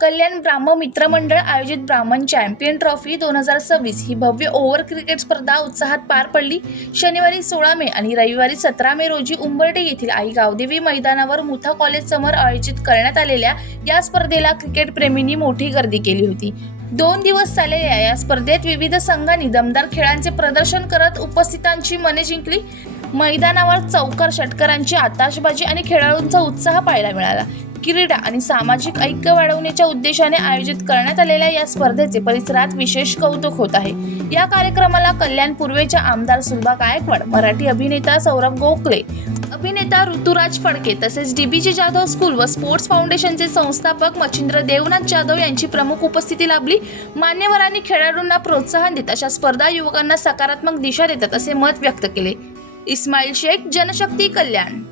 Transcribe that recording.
कल्याण ब्राह्म मित्र मंडळ आयोजित ब्राह्मण चॅम्पियन ट्रॉफी 2026 ही भव्य ओव्हर क्रिकेट स्पर्धा उत्साहात पार पडली. शनिवारी 16 मे आणि रविवारी 17 मे रोजी उंबरठे येथील आई गावदेवी मैदानावर मुथा कॉलेज समोर आयोजित करण्यात आलेल्या या स्पर्धेला क्रिकेट प्रेमींनी मोठी गर्दी केली होती. 2 दिवस चाललेल्या या स्पर्धेत विविध संघांनी दमदार खेळांचे प्रदर्शन करत उपस्थितांची मने जिंकली. मैदानावर चौकार षटकारांची आताशबाजी आणि खेळाडूंचा उत्साह पाहायला मिळाला. क्रीडा आणि सामाजिक ऐक्य वाढवण्याच्या उद्देशाने आयोजित करण्यात आलेल्या या स्पर्धेचे परिसरात विशेष कौतुक होत आहे. या कार्यक्रमाला कल्याण पूर्वेच्या आमदार सुलभा गायकवाड, मराठी अभिनेता सौरभ गोखले, अभिनेता ऋतुराज फडके तसेच DBJ जाधव स्कूल व स्पोर्ट्स फाउंडेशनचे संस्थापक मच्छिंद्र देवनाथ जाधव यांची प्रमुख उपस्थिती लाभली. मान्यवरांनी खेळाडूंना प्रोत्साहन देत अशा स्पर्धा युवकांना सकारात्मक दिशा देतात असे मत व्यक्त केले. इस्माईल शेख, जनशक्ती, कल्याण.